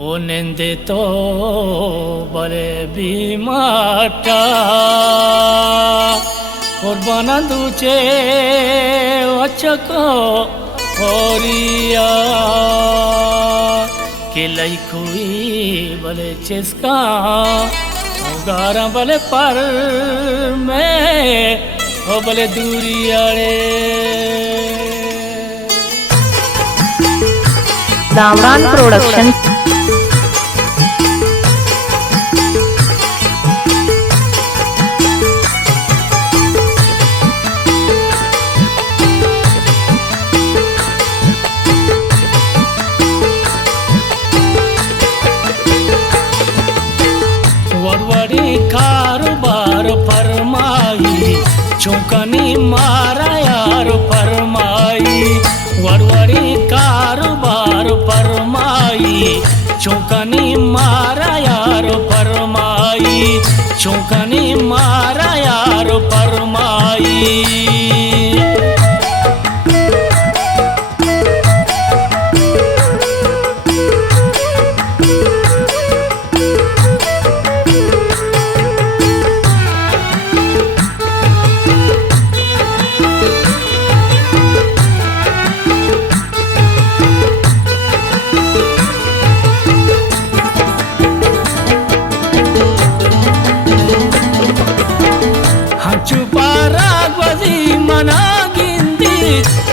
오는데 또 버레비 마타 कुर्बाना दूचे वचको ओरिया के लई खुई बले चिस्का गारा बले पर में ओ बले दूरी आड़े दामरान प्रोडक्शन वरवड़ी कारोबार फरमाई चौकनी मारा यार फरमाई वरवड़ी कारोबार फरमाई चौकनी मारा यार फरमाई चौकनी मारा यार फरमाई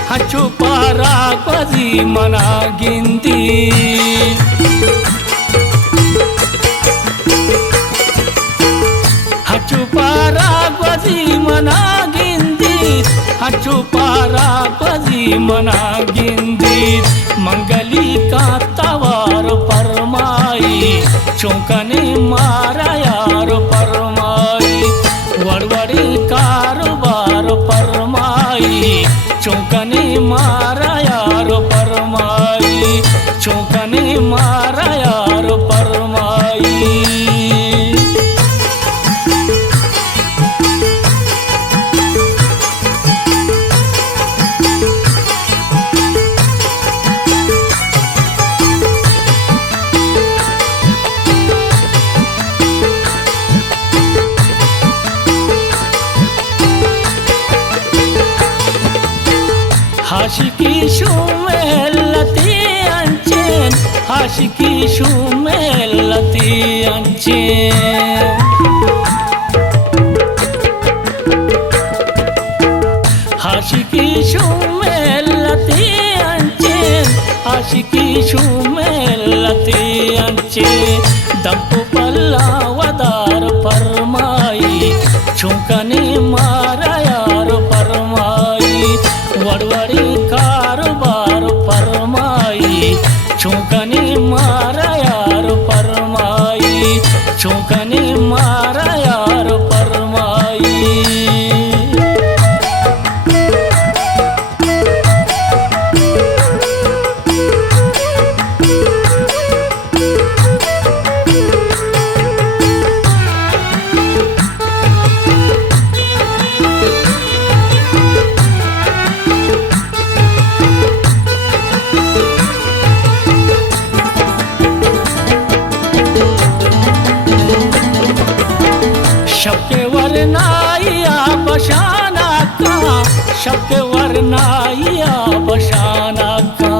Hachupara kwazi mana ginti Hachupara kwazi mana ginti Hachupara kwazi mana ginti Mangali ka tawar parmai Chokane mara yar parmai Vadwadi karobar parmai चौकने मारा यार परमाई चौकने मारा यार परमाई Aşıki şumellati anchen Aşıki şumellati anchen Aşıki şumellati anchen Aşıki şumellati anchen Dampu palla vadar parmai Chokane mara yar parmai वड़वड़ी कारोबार फरमाई चौकने मारा यार फरमाई चौकने मारा यार फरमाई शब्के वरनाइया बशाना का शब्के वरनाइया बशाना का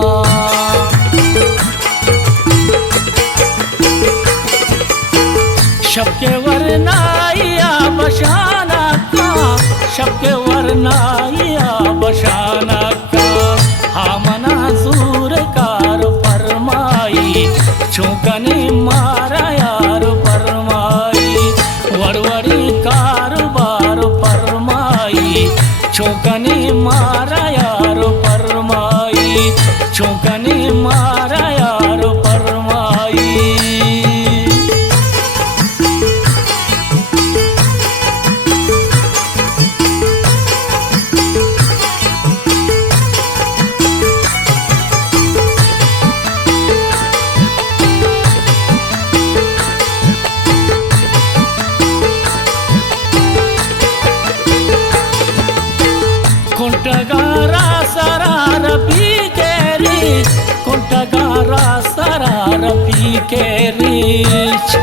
शब्के वरनाइया बशाना का शब्के वरनाइया बशाना का हमना सूर कार फरमाई चौकने मारा यार फरमाई वड़वड़ी कारोबार फरमाई चौकने मारा यार फरमाई चौकने मारा यार फरमाई पी के रीछ।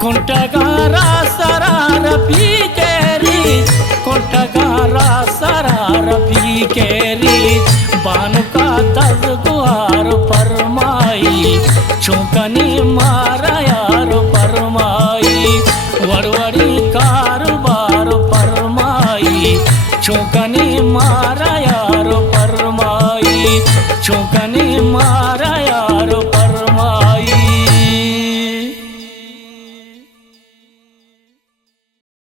कुंटगारा सरार पी के रीछ, कुंटगारा सरार पी के रीछ। बानु का 10 गुहार फरमाई, चौकनी मारा यार फरमाई। वड़वड़ी कारोबार फरमाई, चौकनी मारा यार फरमाई, चौकनी मारा